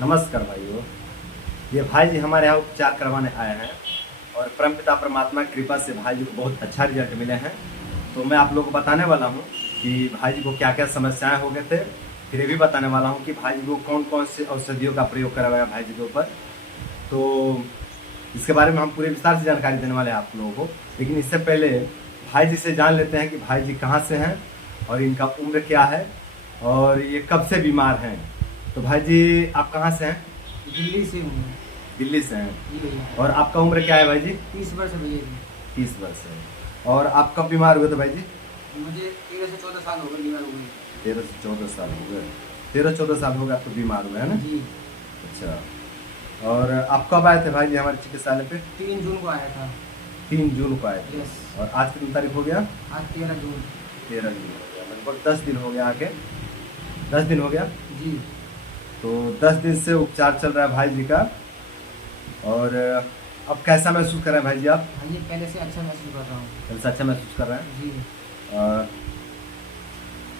नमस्कार भाइयों। ये भाई जी हमारे यहाँ उपचार करवाने आए हैं और परमपिता परमात्मा की कृपा से भाई जी को बहुत अच्छा रिजल्ट मिले हैं। तो मैं आप लोगों को बताने वाला हूँ कि भाई जी को क्या क्या समस्याएं हो गए थे। फिर ये भी बताने वाला हूँ कि भाई जी को कौन कौन से औषधियों का प्रयोग करवाया भाई जी के ऊपर। तो इसके बारे में हम पूरे विस्तार से जानकारी देने वाले हैं आप लोगों को। लेकिन इससे पहले भाई जी से जान लेते हैं कि भाई जी कहाँ से हैं और इनका उम्र क्या है और ये कब से बीमार हैं। तो भाई जी आप कहाँ से हैं? दिल्ली से हूँ। दिल्ली से हैं। जी भैया। और आपका उम्र क्या है भाई जी? 30 वर्ष भैया जी। 30 वर्ष है। और आप कब बीमार हुए थे भाई जी? मुझे 13 से 14 साल हो गए बीमार हुए। 13 से 14 साल हो गए। 13-14 साल हो गए आपको बीमार हुए, है ना? जी। अच्छा। और आप कब आए थे भाई जी हमारे चिकित्सालय पे? 3 जून को आया था। 3 जून को आए थे। यस। और आज कितनी तारीख हो गया? आज 13 जून। 13 जून हो गया, लगभग 10 दिन हो गया आके। 10 दिन हो गया। जी। तो 10 दिन से उपचार चल रहा है भाई जी का। और अब कैसा महसूस कर रहे हैं भाई जी आप? हाँ जी, पहले से अच्छा महसूस कर रहा हूँ। पहले से अच्छा महसूस कर रहे हैं? जी। और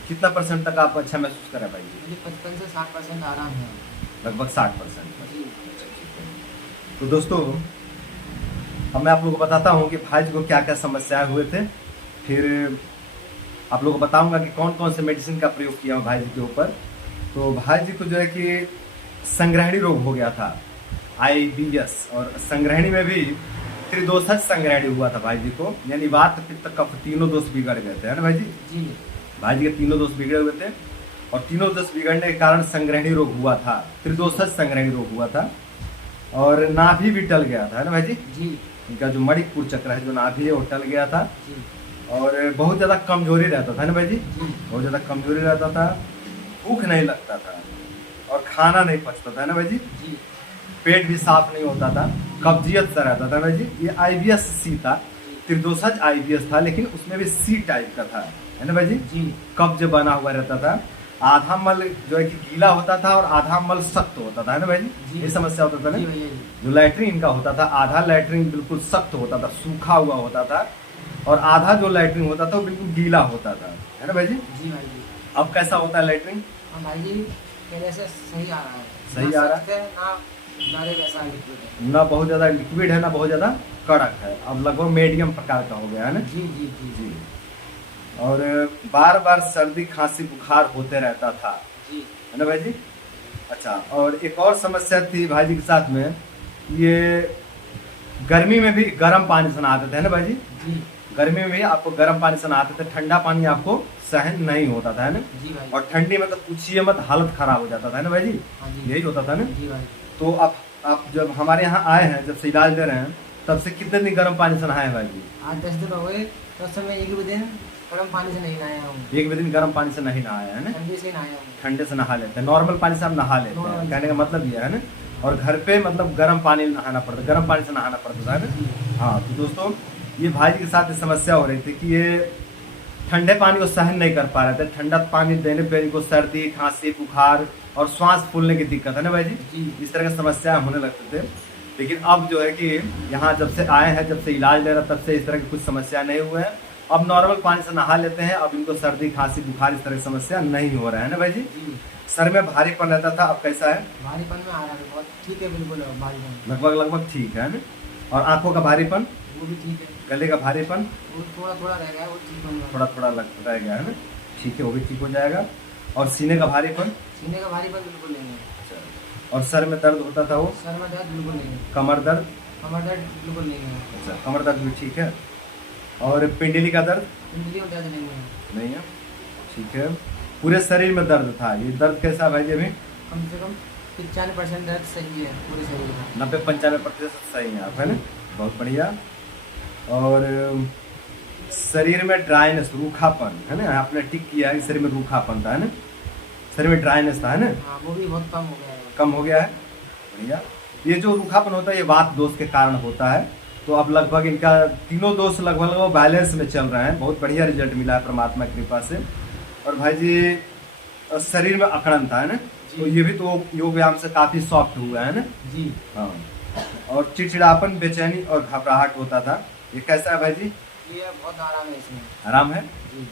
कितना परसेंट तक आप अच्छा महसूस कर रहे हैं भाई जी? मुझे 55 से 60% आराम है। लगभग 60%। जी। अच्छा, ठीक है। तो दोस्तों अब मैं आप लोगों को बताता हूँ कि भाई जी को क्या क्या समस्याएं हुए थे। फिर आप लोगों को बताऊंगा कि कौन कौन से मेडिसिन का प्रयोग किया भाई जी के ऊपर। तो भाई जी को जो है कि संग्रहणी रोग हो गया था, IBS। और संग्रहणी में भी त्रिदोषज संग्रहणी हुआ था भाई जी को, यानी वात पित्त कफ तीनों दोष बिगड़ गए थे, है ना भाई जी? जी। भाई जी के तीनों दोष बिगड़े हुए थे और तीनों दोष बिगड़ने के कारण संग्रहणी रोग हुआ था, त्रिदोषज संग्रहणी रोग हुआ था। और नाभि भी टल गया था, है ना भाई जी? जी। इनका जो मणिपुर चक्र है, जो नाभि है, वो टल गया था। जी। और बहुत ज़्यादा कमजोरी रहता था, है ना भाई जी? जी। बहुत ज़्यादा कमजोरी रहता था, भूख नहीं लगता था और खाना नहीं पचता था, है ना भाई जी? जी। पेट भी साफ नहीं होता था, कब्जियत सा रहता था भाई जी। ये IBS C था, त्रिदोषज IBS था, लेकिन उसमें भी C टाइप का था, है ना भाई जी? जी। कब्ज बना हुआ रहता था, आधा मल जो है कि गीला होता था और आधा मल सख्त होता था, है ना भाई जी? जी। ये समस्या होता था जी ना। भैया जी। जो लैट्रिन इनका होता था, आधा लैट्रिन बिल्कुल सख्त होता था, सूखा हुआ होता था, और आधा जो लैट्रिन होता था वो बिल्कुल गीला होता था, है ना भाई जी? जी भाई जी। अब कैसा होता है लैट्रिन? हाँ भाई जी, पहले से सही आ रहा है। सही ना आ रहा है? सख्त है, ना ज़्यादा वैसा लिक्विड है। ना बहुत ज़्यादा लिक्विड है, ना बहुत ज़्यादा कड़क है, अब लगभग मीडियम प्रकार का हो गया, है ना? जी जी जी जी। और बार बार सर्दी खांसी बुखार होते रहता था, जी। है ना भाई जी? अच्छा, और एक और समस्या थी भाई जी के साथ में, ये गर्मी में भी गर्म पानी से नहाते थे, है ना भाई जी? जी। गर्मी में भी आपको गर्म पानी से नहाते थे, ठंडा पानी आपको सहन नहीं होता था, है ना? जी भाई। और ठंडी में तो पूछिए मत, हालत खराब हो जाता था, है ना भाई जी? हाँ जी। यही होता था ना? जी भाई। तो आप जब हमारे यहाँ आए हैं, जब से इलाज ले रहे हैं, तब से कितने दिन गर्म पानी से नहाए हैं भाई जी? आज 10 दिन हो गए, तब से मैं एक भी दिन गर्म पानी से नहीं नहाया हूँ। एक भी दिन गर्म पानी से नहीं नहाया, है ना? ठंडी से नहाया हूँ। ठंडे से नहा लेते हैं, नॉर्मल पानी से हम नहा लेते हैं, नॉर्मल कहने का मतलब ये है ना। और घर पे मतलब गर्म पानी नहाना पड़ता, गर्म पानी से नहाना पड़ता है ना। हाँ, तो दोस्तों ये भाई जी के साथ ये समस्या हो रही थी कि ये ठंडे पानी को सहन नहीं कर पा रहे थे। ठंडा पानी देने पे इनको सर्दी खांसी बुखार और श्वास फूलने की दिक्कत, है ना भाई जी? जी। इस तरह की समस्या होने लगते थे। लेकिन अब जो है कि यहाँ जब से आए हैं, जब से इलाज ले रहा, तब से इस तरह की कुछ समस्या नहीं हुए हैं। अब नॉर्मल पानी से नहा लेते हैं, अब इनको सर्दी खांसी बुखार इस तरह की समस्या नहीं हो रहा है ना भाई जी? जी। सर में भारीपन रहता था, अब कैसा है? भारीपन में आ रहा है, बहुत ठीक है, बिल्कुल भारीपन। लगभग ठीक है ना? और आंखों का भारीपन, वो भी ठीक है। गले का भारीपन वो थोड़ा थोड़ा रह गया है, वो ठीक होगा। थोड़ा थोड़ा रह गया, है ना? ठीक है, वो भी ठीक हो जाएगा। और सीने का भारीपन? सीने का भारीपन बिल्कुल नहीं है। और सर में दर्द होता था वो? सर में दर्द बिल्कुल नहीं है। कमर दर्द? कमर दर्द बिल्कुल नहीं है। अच्छा, कमर दर्द भी ठीक है। और पिंडली का दर्द? पिंडली में दर्द नहीं है। नहीं है, ठीक है। पूरे शरीर में दर्द था, ये दर्द कैसा है भाई जी अभी? कम से कम 95% दर्द सही है पूरे शरीर में। 90-95% सही है आप, है ना? बहुत बढ़िया। और शरीर में ड्राइनेस, रूखापन, है ना? आपने टिक किया है कि शरीर में रूखापन था, है ना? शरीर में ड्राइनेस था, है ना? हाँ, वो भी बहुत कम हो गया है। कम हो गया है, बढ़िया। ये जो रूखापन होता है ये वात दोष के कारण होता है। तो अब लगभग इनका तीनों दोष लगभग बैलेंस में चल रहे हैं, बहुत बढ़िया रिजल्ट मिला है परमात्मा की कृपा से। और भाई जी शरीर में अकड़न था, है ना? तो ये भी तो योग व्यायाम से काफी सॉफ्ट हुआ है ना? जी। हाँ। और चिड़चिड़ापन, बेचैनी और घबराहट होता था, ये कैसा है भाई जी? ये बहुत आराम है इसमें। आराम है। जी।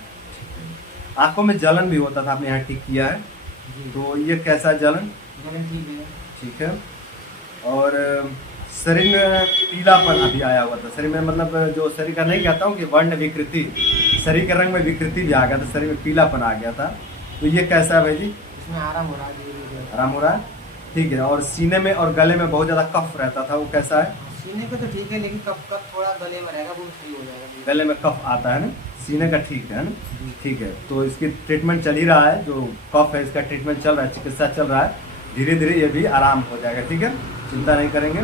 आंखों में जलन भी होता था, आपने यहाँ टिक किया है, जी। तो ये कैसा जलन? जलन ठीक है। ठीक है। और शरीर में पीलापन अभी आया हुआ था, शरीर में मतलब जो शरीर का नहीं कहता हूँ कि वर्ण विकृति, शरीर के रंग में विकृति भी आ गया था, शरीर में पीलापन आ गया था। तो ये कैसा है भाई जी? इसमें आराम हो रहा है, धीरे-धीरे आराम हो रहा है, ठीक है। और सीने में और गले में बहुत ज़्यादा कफ रहता था, वो कैसा है? सीने पे तो ठीक है, लेकिन कफ थोड़ा गले में रहेगा, वो सही हो जाएगा। गले में कफ आता है ना, सीने का ठीक है ना, जी। ठीक है। तो इसकी ट्रीटमेंट चल ही रहा है, जो कफ है इसका ट्रीटमेंट चल रहा है, चिकित्सा चल रहा है, धीरे धीरे ये भी आराम हो जाएगा, ठीक है, चिंता नहीं करेंगे।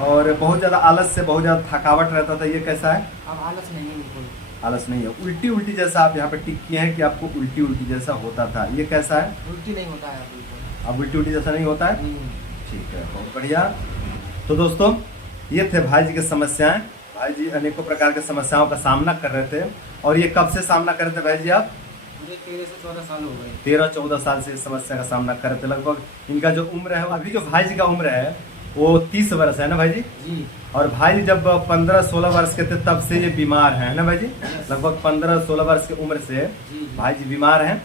और बहुत ज़्यादा आलस से बहुत ज़्यादा थकावट रहता था, ये कैसा है? अब आलस नहीं है बिल्कुल। आलस नहीं है। उल्टी उल्टी जैसा आप यहाँ पे टिक किए हैं कि आपको उल्टी उल्टी जैसा होता था, ये कैसा है? उल्टी नहीं होता है बिल्कुल। अब उल्टी उल्टी जैसा नहीं होता है, नहीं। ठीक है, बहुत बढ़िया। तो दोस्तों ये थे भाई जी की समस्याएं। भाई जी अनेकों प्रकार की समस्याओं का सामना कर रहे थे। और ये कब से सामना कर रहे थे भाई जी आप? मुझे 13 से 14 साल हो गए। 13-14 साल से इस समस्या का सामना कर रहे थे। लगभग इनका जो उम्र है, अभी जो भाई जी का उम्र है वो 30 वर्ष है ना भाई जी? जी। और भाई जी जब 15-16 वर्ष के थे तब से ये बीमार है ना भाई जी? लगभग 15-16 वर्ष की उम्र से जी। भाई जी बीमार हैं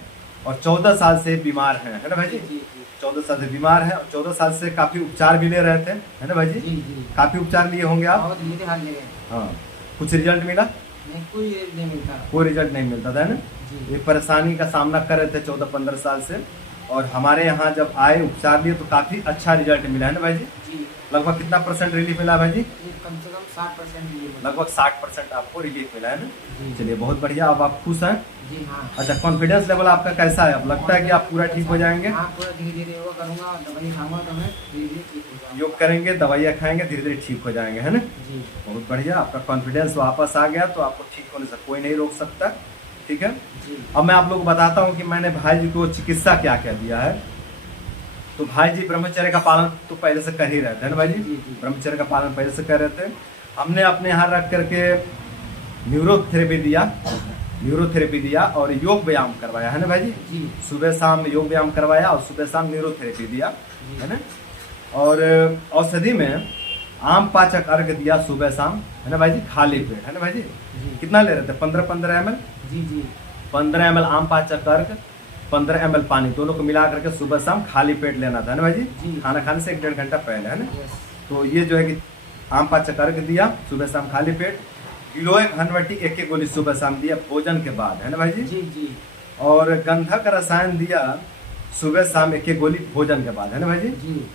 और 14 साल से बीमार हैं, है ना भाई जी? जी। 14 साल से बीमार हैं और 14 साल से काफी उपचार भी ले रहे थे, है ना भाई जी? जी। जी। काफी उपचार लिए होंगे आप? बहुत धीरे हाथ ले गए। हाँ, कुछ रिजल्ट मिला? नहीं, कोई नहीं मिलता। कोई रिजल्ट नहीं मिलता था, है ना? जी। ये परेशानी का सामना कर रहे थे 14-15 साल से, और हमारे यहाँ जब आए उपचार लिए तो काफी अच्छा रिजल्ट मिला, है ना भाई जी? जी। लगभग कितना % रिलीफ मिला भाई जी? ये कम से कम 60% मिली। लगभग 60% आपको रिलीफ मिला, है ना? जी। चलिए बहुत बढ़िया। अब आप खुश हैं? जी हाँ। अच्छा, कॉन्फिडेंस लेवल आपका कैसा है? अब लगता है कि आप पूरा ठीक हो जाएंगे? हाँ, पूरा धीरे धीरे योगा करूँगा, दवाई खाऊंगा तो मैं धीरे धीरे ठीक हो जाऊंगा। योग करेंगे, दवाइयाँ खाएंगे, धीरे धीरे ठीक हो जाएंगे, है ना? जी। बहुत बढ़िया। आपका कॉन्फिडेंस वापस आ गया तो आपको ठीक होने से कोई नहीं रोक सकता, ठीक है। जी। अब मैं आप लोग को बताता हूँ कि मैंने भाई जी को चिकित्सा क्या क्या दिया है। तो भाई जी ब्रह्मचर्य का पालन तो पहले से कर ही रहे थे ना भाई जी? जी, जी। ब्रह्मचर्य का पालन पहले से कर रहे थे। हमने अपने यहाँ रख करके न्यूरोथेरेपी दिया और योग व्यायाम करवाया, है ना भाई जी? जी। सुबह शाम योग व्यायाम करवाया और सुबह शाम न्यूरोथेरेपी दिया, है ना? और औषधि में आम पाचक अर्घ दिया सुबह शाम, है ना भाई जी? खाली पेट, है ना भाई जी? जी। कितना ले रहे थे? 15-15 ml। जी। जी। 15 ml आम पाचक अर्घ, 15 ml पानी, दोनों को मिला करके सुबह शाम खाली पेट लेना था, है ना भाई जी? जी। खाना खाने से 1-1.5 घंटा पहले, है ना? यस। तो ये जो है कि आम पाचक अर्घ दिया सुबह शाम खाली पेट, गिलोय घनवटी एक गोली सुबह शाम दिया भोजन के बाद, है ना भाई जी? जी। जी। और गंधक रसायन दिया सुबह शाम एक गोली भोजन के बाद, है ना भाई जी? जी।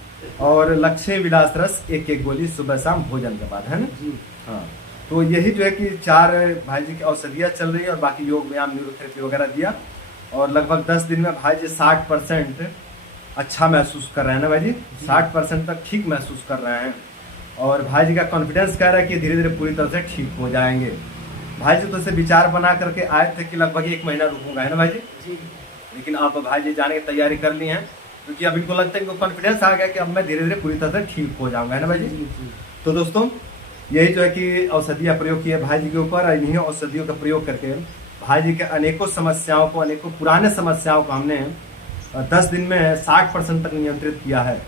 और लक्ष्मी विलास रस एक गोली सुबह शाम भोजन के बाद, है ना? जी। हाँ, तो यही जो है कि 4 भाई जी की औषधियाँ चल रही है और बाकी योग व्यायाम न्यूरोथेरेपी वगैरह दिया। और लगभग 10 दिन में भाई जी 60% अच्छा महसूस कर रहे हैं ना भाई जी? 60% तक ठीक महसूस कर रहे हैं। और भाई जी का कॉन्फिडेंस कह रहा है कि धीरे धीरे पूरी तरह से ठीक हो जाएंगे। भाई जी तो से विचार बना करके आए थे कि लगभग 1 महीना रुकूंगा, है ना भाई जी? जी। लेकिन अब भाई जी जाने की तैयारी कर ली है, क्योंकि अब इनको लगता है कि कॉन्फिडेंस आ गया कि अब मैं धीरे धीरे पूरी तरह से ठीक हो जाऊंगा, है ना भाई जी? जी। तो दोस्तों यही जो है कि औषधियाँ प्रयोग की है भाई जी के ऊपर, और इन्हीं औषधियों का प्रयोग करके भाई जी के अनेकों समस्याओं को, अनेकों पुराने समस्याओं को हमने 10 दिन में 60% तक नियंत्रित किया है।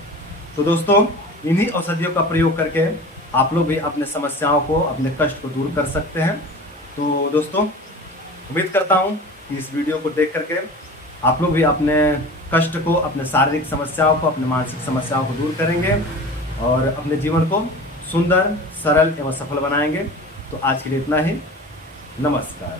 तो दोस्तों इन्हीं औषधियों का प्रयोग करके आप लोग भी अपने समस्याओं को, अपने कष्ट को दूर कर सकते हैं। तो दोस्तों उम्मीद करता हूँ कि इस वीडियो को देख करके आप लोग भी अपने कष्ट को, अपने शारीरिक समस्याओं को, अपने मानसिक समस्याओं को दूर करेंगे और अपने जीवन को सुंदर, सरल एवं सफल बनाएंगे। तो आज के लिए इतना ही। नमस्कार।